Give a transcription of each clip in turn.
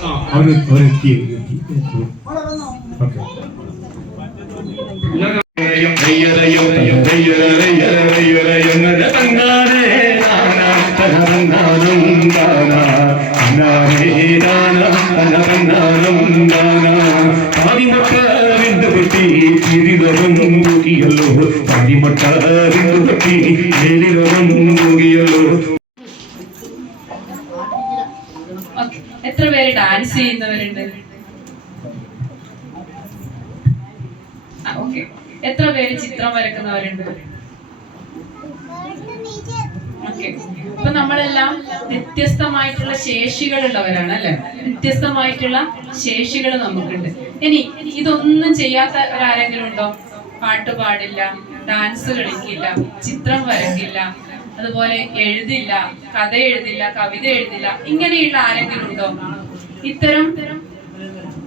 ആ അവർ അവരെത്തി എത്തി okay okay. എത്ര പേര് ഡാൻസ് ചെയ്യുന്നവരുണ്ട്? എത്ര പേര് ചിത്രം വരക്കുന്നവരുണ്ട്? ഓക്കെ അപ്പൊ നമ്മളെല്ലാം വ്യത്യസ്തമായിട്ടുള്ള ശേഷികളുള്ളവരാണ് അല്ലെ? വ്യത്യസ്തമായിട്ടുള്ള ശേഷികൾ നമുക്കുണ്ട്. ഇനി ഇതൊന്നും ചെയ്യാത്ത ആരെങ്കിലും ഉണ്ടോ? പാട്ട് പാടില്ല ഡാൻസ് കളിക്കില്ല ചിത്രം വരക്കില്ല അതുപോലെ എഴുതില്ല കഥ എഴുതില്ല കവിത എഴുതില്ല ഇങ്ങനെയുള്ള ആരെങ്കിലും ഉണ്ടോ? ഇത്തരം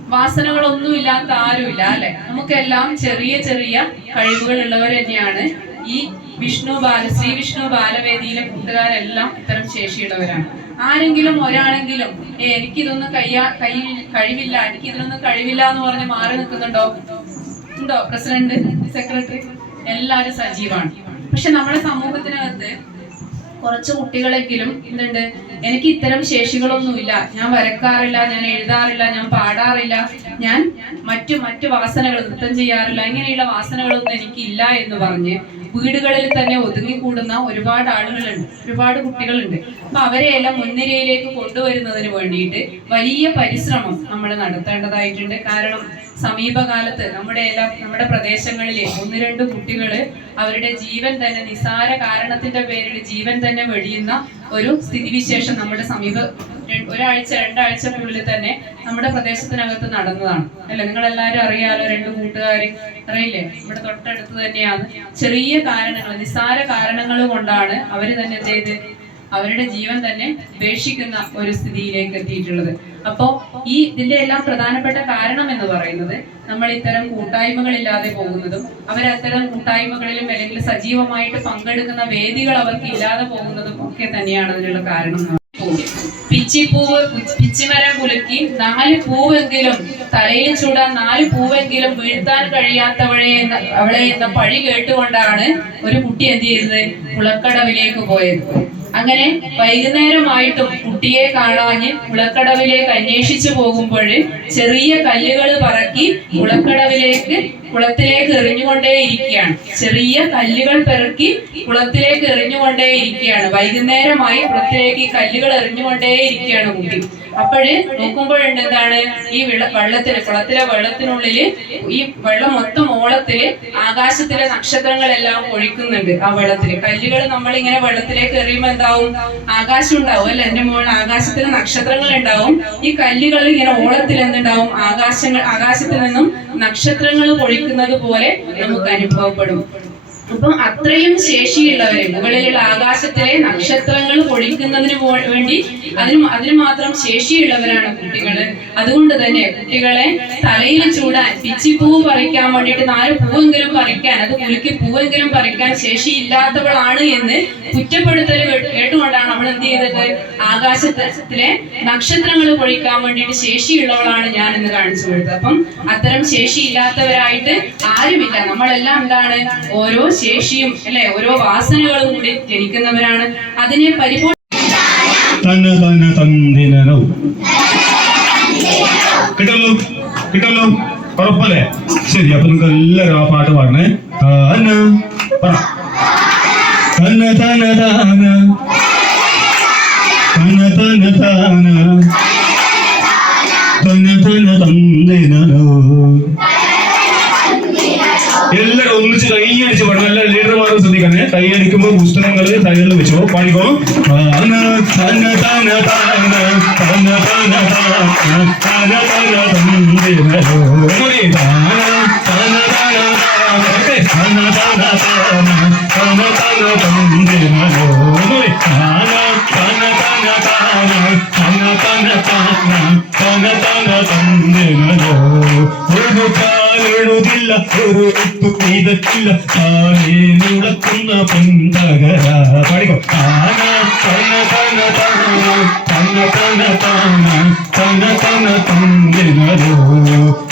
വാസനകളൊന്നും ഇല്ലാത്ത ആരുമില്ല അല്ലെ? നമുക്കെല്ലാം ചെറിയ ചെറിയ കഴിവുകൾ ഉള്ളവർ തന്നെയാണ് ഈ വിഷ്ണു ബാല ശ്രീ വിഷ്ണു ബാലവേദിയിലെ കൂട്ടുകാരെല്ലാം ഇത്തരം ശേഷിയുള്ളവരാണ്. ആരെങ്കിലും ഒരാളെങ്കിലും ഏ എനിക്കിതൊന്നും കയ്യാ കൈ കഴിവില്ല എനിക്ക് ഇതിനൊന്നും കഴിവില്ല എന്ന് പറഞ്ഞ് മാറി നിൽക്കുന്നുണ്ടോ? ഉണ്ടോ? President secretary? എല്ലാരും സജീവാണ് പക്ഷെ നമ്മുടെ സമൂഹത്തിനകത്ത് കുറച്ച് കുട്ടികളെങ്കിലും എന്തുണ്ട് എനിക്ക് ഇത്തരം ശേഷികളൊന്നുമില്ല. ഞാൻ വരക്കാറില്ല ഞാൻ എഴുതാറില്ല ഞാൻ പാടാറില്ല ഞാൻ മറ്റു മറ്റു വാസനകൾ നൃത്തം ചെയ്യാറില്ല ഇങ്ങനെയുള്ള വാസനകളൊന്നും എനിക്കില്ല എന്ന് പറഞ്ഞ് വീടുകളിൽ തന്നെ ഒതുങ്ങിക്കൂടുന്ന ഒരുപാട് ആളുകളുണ്ട് ഒരുപാട് കുട്ടികളുണ്ട്. അപ്പൊ അവരെയെല്ലാം മുൻനിരയിലേക്ക് കൊണ്ടുവരുന്നതിന് വേണ്ടിയിട്ട് വലിയ പരിശ്രമം നമ്മൾ നടത്തേണ്ടതായിട്ടുണ്ട്. കാരണം സമീപകാലത്ത് നമ്മുടെ എല്ലാ നമ്മുടെ പ്രദേശങ്ങളിലെ ഒന്ന് രണ്ട് കുട്ടികൾ അവരുടെ ജീവൻ തന്നെ നിസാര കാരണത്തിന്റെ പേരിൽ ജീവൻ തന്നെ വെടിയുന്ന ഒരു സ്ഥിതിവിശേഷം നമ്മുടെ സമീപ ഒരാഴ്ച രണ്ടാഴ്ചക്കുള്ളിൽ തന്നെ നമ്മുടെ പ്രദേശത്തിനകത്ത് നടന്നതാണ്. അല്ലെ? നിങ്ങൾ എല്ലാവരും അറിയാലോ രണ്ട് കൂട്ടുകാർ അറിയില്ലേ? ഇവിടെ തൊട്ടടുത്ത് തന്നെയാണ്. ചെറിയ കാരണങ്ങൾ നിസ്സാര കാരണങ്ങൾ കൊണ്ടാണ് അവർ തന്നെ ചെയ്ത്? അവരുടെ ജീവൻ തന്നെ ഉപേക്ഷിക്കുന്ന ഒരു സ്ഥിതിയിലേക്ക് എത്തിയിട്ടുള്ളത്. അപ്പോ ഈ ഇതിന്റെ എല്ലാം പ്രധാനപ്പെട്ട കാരണം എന്ന് പറയുന്നത് നമ്മൾ ഇത്തരം കൂട്ടായ്മകളില്ലാതെ പോകുന്നതും അവരത്തരം കൂട്ടായ്മകളിലും അല്ലെങ്കിൽ സജീവമായിട്ട് പങ്കെടുക്കുന്ന വേദികൾ അവർക്ക് ഇല്ലാതെ പോകുന്നതും ഒക്കെ തന്നെയാണ് അതിനുള്ള കാരണം. പിച്ചിപ്പൂവ് പിച്ചിമരം കുലുക്കി നാല് പൂവെങ്കിലും തലയിൽ ചൂടാൻ നാല് പൂവെങ്കിലും വീഴ്ത്താൻ കഴിയാത്തവളെ എന്ന അവളെ എന്ന പഴി കേട്ടുകൊണ്ടാണ് ഒരു കുട്ടി എന്ത് ചെയ്തത്? കുളക്കടവിലേക്ക് പോയത്. അങ്ങനെ വൈകുന്നേരമായിട്ടും കുട്ടിയെ കാണാഞ്ഞ് കുളക്കടവിലേക്ക് അന്വേഷിച്ചു പോകുമ്പോൾ ചെറിയ കല്ലുകൾ പറക്കി കുളക്കടവിലേക്ക് കുളത്തിലേക്ക് എറിഞ്ഞുകൊണ്ടേ ഇരിക്കുകയാണ്. ചെറിയ കല്ലുകൾ പെറുക്കി കുളത്തിലേക്ക് എറിഞ്ഞുകൊണ്ടേ ഇരിക്കുകയാണ്. വൈകുന്നേരമായി കുളത്തിലേക്ക് കല്ലുകൾ എറിഞ്ഞുകൊണ്ടേ ഇരിക്കുകയാണ് കുട്ടി. അപ്പോഴ് നോക്കുമ്പോഴുണ്ട് എന്താണ് ഈ വെള്ള വെള്ളത്തിന് കുളത്തിലെ വെള്ളത്തിനുള്ളിൽ ഈ വെള്ളം മൊത്തം ഓളത്തിൽ ആകാശത്തിലെ നക്ഷത്രങ്ങളെല്ലാം ഒഴിക്കുന്നുണ്ട് ആ വെള്ളത്തിൽ. കല്ലുകൾ നമ്മൾ ഇങ്ങനെ വെള്ളത്തിലേക്ക് എറിയുമ്പോ എന്താവും? ആകാശം ഉണ്ടാവും അല്ലെ? എന്റെ മുകളിൽ ആകാശത്തിലെ നക്ഷത്രങ്ങൾ ഉണ്ടാവും ഈ കല്ലുകൾ ഇങ്ങനെ ഓളത്തിൽ എന്തുണ്ടാവും? ആകാശങ്ങൾ ആകാശത്തിൽ നിന്നും നക്ഷത്രങ്ങൾ പൊഴിക്കുന്നത് പോലെ നമുക്ക് അനുഭവപ്പെടും. അപ്പം അത്രയും ശേഷിയുള്ളവരെ മുകളിലുള്ള ആകാശത്തിലെ നക്ഷത്രങ്ങൾ പൊളിക്കുന്നതിന് വേണ്ടി അതിന് അതിന് മാത്രം ശേഷിയുള്ളവരാണ് കുട്ടികൾ. അതുകൊണ്ട് തന്നെ കുട്ടികളെ തലയിൽ ചൂടാൻ പിച്ചിപ്പൂ പറിക്കാൻ വേണ്ടിയിട്ട് നാല് പൂവെങ്കിലും പറിക്കാൻ അത് കുലുക്കി പൂവെങ്കിലും പറിക്കാൻ ശേഷിയില്ലാത്തവളാണ് എന്ന് കുറ്റപ്പെടുത്തൽ കേട്ടുകൊണ്ടാണ് നമ്മൾ എന്ത് ചെയ്തത്? ആകാശത്തിലെ നക്ഷത്രങ്ങൾ പൊഴിക്കാൻ വേണ്ടിയിട്ട് ശേഷിയുള്ളവളാണ് ഞാൻ എന്ന് കാണിച്ചു കൊടുത്തത്. അപ്പം അത്തരം ശേഷിയില്ലാത്തവരായിട്ട് ആരുമില്ല. നമ്മളെല്ലാം എന്താണ്? ഓരോ ശേഷിയും അല്ലെ ഓരോ വാസനകളും കൂടി ജനിക്കുന്നവരാണ്. അതിനെ കിട്ടല്ലോ ഉറപ്പല്ലേ? ശരി അപ്പൊ നിങ്ങൾക്ക് എല്ലാവരും ആ പാട്ട് പാടണേ. പറ. താന തന തന തന കാലെഴുതില്ല ഒരു ഉപ്പ് പെയ്തിട്ടില്ല താനേ മുടക്കുന്ന പൊന്തകര പാടിക്കോ താന തന തന താന തന തന താന തന തന തന തന്നിനോ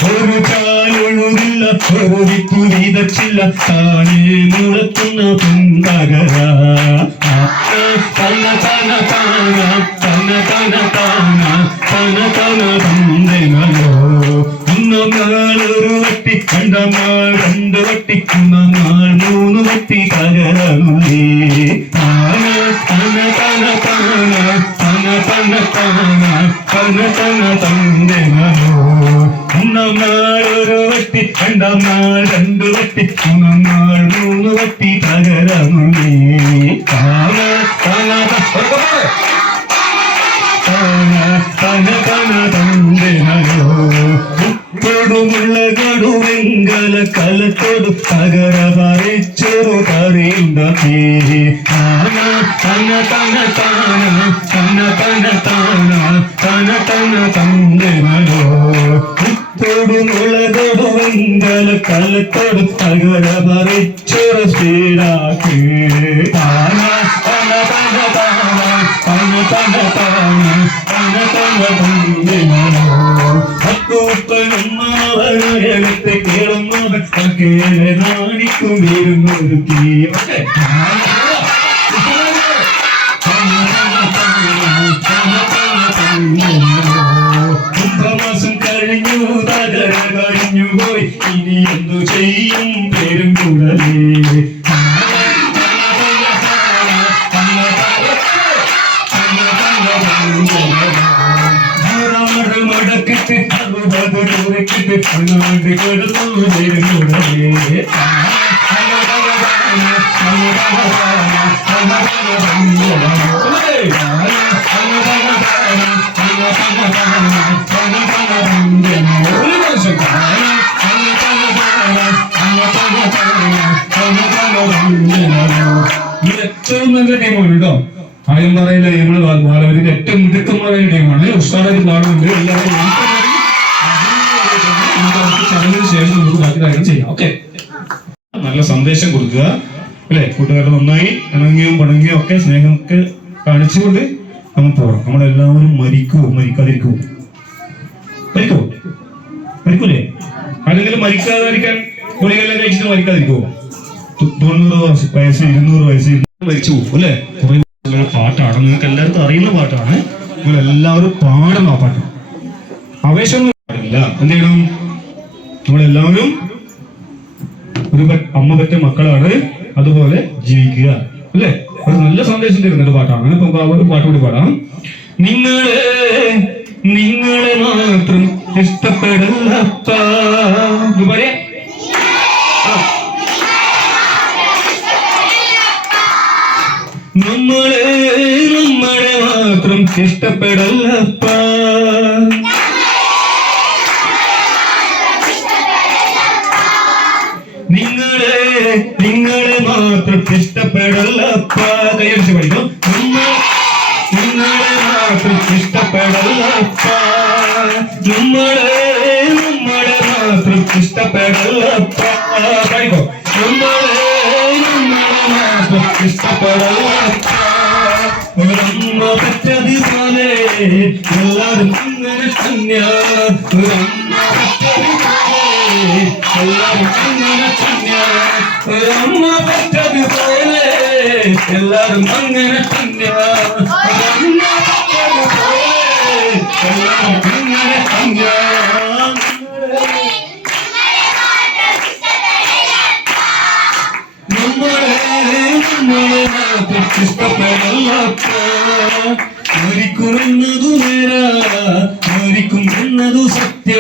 ഒരു ചാലൊഴുകില്ല ഒരു വിത്തു വീതച്ചില്ല താനേ മുളത്തുന്ന പുന്തകര തന തന താന തന തന താന തന തന തന്നിനോ ഒന്നാം നാൾ ഒരു വട്ടി രണ്ടാം നാൾ മൂന്ന് വട്ടി തകരണേ താന തന തന തന തന തന തന്നിനോ കൊടുമുള്ള കടുവെങ്കല കലത്തോട് തകര പറിച്ചൊരു കറിയുണ്ടേ താന തന തന താന തന തന താന തന തന തന്നിനോ കൊടുമുള്ള കടുവെങ്കല കലത്തോട് തകര പറിച്ചൊരു സ്പീഡാക്കി താന തന തന താന തന തന താന തന തന തന്നിനോ അക്കൂപ്പനമ്മത്തെ കേളുന്നത് കേളെ നാണിക്കും വീരുന്നൊരു കുംഭമാസം കഴിഞ്ഞു തകര കഴിഞ്ഞു പോയി. ഇനി എന്തു ചെയ്യും? പെരുങ്കുടലേ മടക്കിട്ട് അറുപത് കുറിക്കിട്ട് അങ്ങാണ്ട് കിടന്നു വരുന്നുടേ ഏറ്റവും നല്ല ടീമാണ് കേട്ടോ ആദ്യം പറയില്ല നമ്മൾ ബാലവരിന്റെ ഏറ്റവും മിടുക്കന്മാരായ ടീമാണ് ഉസ്താദായിട്ട് പാടുന്നുണ്ട് എല്ലാവരും നമുക്ക് നല്ല സന്ദേശം കൊടുക്കുക. അല്ലെ? കൂട്ടുകാരുടെ നന്നായി ഇണങ്ങിയും പണങ്ങിയും ഒക്കെ സ്നേഹമൊക്കെ കാണിച്ചുകൊണ്ട് നമ്മൾ പോകണം നമ്മളെല്ലാവരും മരിക്കുവോ മരിക്കാതിരിക്കൂ. മരിക്കോ. മരിക്കൂലേ? അല്ലെങ്കിൽ മരിക്കാതിരിക്കാൻ ഗുളികെല്ലാം കഴിച്ചിട്ട് മരിക്കാതിരിക്കോ. തൊണ്ണൂറ് വയസ്സ് ഇരുന്നൂറ് വയസ്സ് മരിച്ചു അല്ലെ? കുറെ പാട്ടാണ്. നിങ്ങൾക്ക് എല്ലാവർക്കും അറിയുന്ന പാട്ടാണ്. നിങ്ങൾ എല്ലാവരും പാടണം ആ പാട്ട്. ആവേശം പാടില്ല. എന്ത് ചെയ്യണം? നമ്മളെല്ലാവരും ഒരു അമ്മ പറ്റ മക്കളാണ്. അതുപോലെ ജീവിക്കുക. നല്ല സന്ദേശം തരുന്ന പാട്ടാണ് നമുക്ക് ആ ഒരു പാട്ട് പാടാം. നിങ്ങളെ നിങ്ങളെ മാത്രം ഇഷ്ടപ്പെടല്ലപ്പ പറയാ. നമ്മളെ നമ്മളെ മാത്രം ഇഷ്ടപ്പെടല്ലപ്പ കൈയടിച്ച് പഠിക്കും നിങ്ങളെ മാത്രം ഇഷ്ടപ്പെടല്ലപ്പ നമ്മളെ നമ്മളെ മാത്രം ഇഷ്ടപ്പെടല്ലപ്പ പഠിക്കോ നമ്മളെ നമ്മളെ മാത്രം ഇഷ്ടപ്പെടല്ലപ്പ ഒരമ്മ പറ്റത് പോലെ എല്ലാവരും അങ്ങനെ തന്നെയാ ഒരമ്മ പറ്റത് പോലെ എല്ലാവരും അങ്ങനെ തന്നെയാ പറ്റത് പോലെ എല്ലാവരും അങ്ങനെ തന്നെയാ ഒരമ്മ പറ്റത് പോലെ എല്ലാവരും അങ്ങനെ തന്നെയാ നമ്മളെ നമ്മളെ മാത്രം ഇഷ്ടപ്പെടല്ലപ്പ മരിക്കുമെന്നതു നേര മരിക്കും എന്നതു സത്യ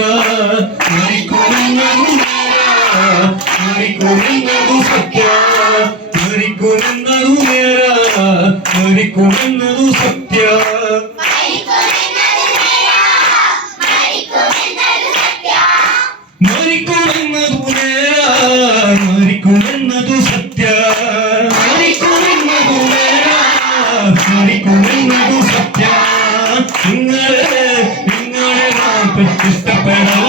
മരിക്കുമെന്നതു സത്യ. മരിക്കുമെന്നതു നേര മരിക്കുമെന്നതു സത്യ. മരിക്കുമെന്നതു നേര മരിക്കുമെന്നതു സത്യ. നിങ്ങളെ നിങ്ങളെ മാത്രം ഇഷ്ടപ്പെടല്ലപ്പ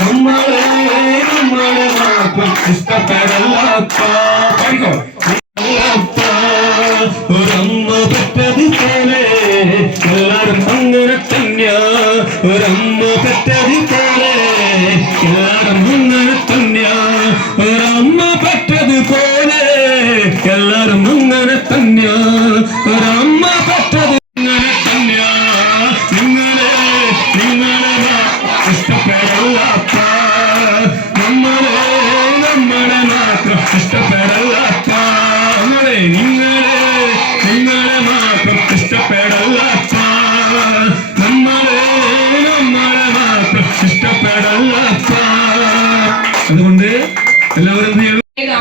നമ്മളെ നമ്മളെ മാത്രം ഇഷ്ടപ്പെടല്ലപ്പ പാടിക്കോ അല്ലപ്പ ഒരമ്മ പെറ്റത് പോലെ എല്ലാരും അങ്ങനെ തന്നെയാ. ഒരമ്മ പെറ്റത് പോലെ എല്ലാരും അങ്ങനെ തന്നെയാ. ഒരമ്മ പെറ്റത് പോലെ എല്ലാരും അങ്ങനെ തന്നെയാ.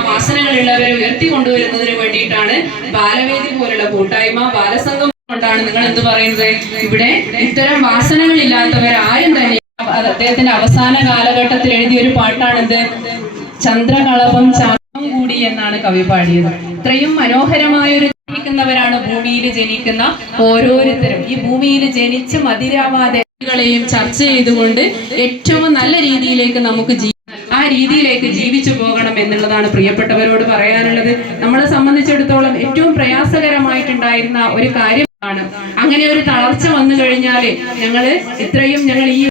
വാസനകളുള്ളവരെ ഉയർത്തിക്കൊണ്ടുവരുന്നതിന് വേണ്ടിയിട്ടാണ് ബാലവേദി പോലുള്ള കൂട്ടായ്മ ബാലസംഘം കൊണ്ടാണ് നിങ്ങൾ എന്ത് പറയുന്നത്? ഇവിടെ ഇത്തരം വാസനകളില്ലാത്തവരാരും തന്നെ അദ്ദേഹത്തിന്റെ അവസാന കാലഘട്ടത്തിൽ എഴുതിയ ഒരു പാട്ടാണെന്ത്? ചന്ദ്രകളപം ചാപം കൂടി എന്നാണ് കവി പാടിയത്. ഇത്രയും മനോഹരമായ ഒരു ജനിക്കുന്നവരാണ് ഭൂമിയിൽ ജനിക്കുന്ന ഓരോരുത്തരും. ഈ ഭൂമിയിൽ ജനിച്ച് മതിരാവാദികളെയും ചർച്ച ചെയ്തുകൊണ്ട് ഏറ്റവും നല്ല രീതിയിലേക്ക് നമുക്ക് ജീ ആ രീതിയിലേക്ക് ജീവിച്ചു പോകണം എന്നുള്ളതാണ് പ്രിയപ്പെട്ടവരോട് പറയാനുള്ളത്. നമ്മളെ സംബന്ധിച്ചിടത്തോളം ഏറ്റവും പ്രയാസകരമായിട്ടുണ്ടായിരുന്ന ഒരു കാര്യമാണ് അങ്ങനെ ഒരു തളർച്ച വന്നു കഴിഞ്ഞാൽ ഞങ്ങൾ ഇത്രയും ഞങ്ങൾ ഈ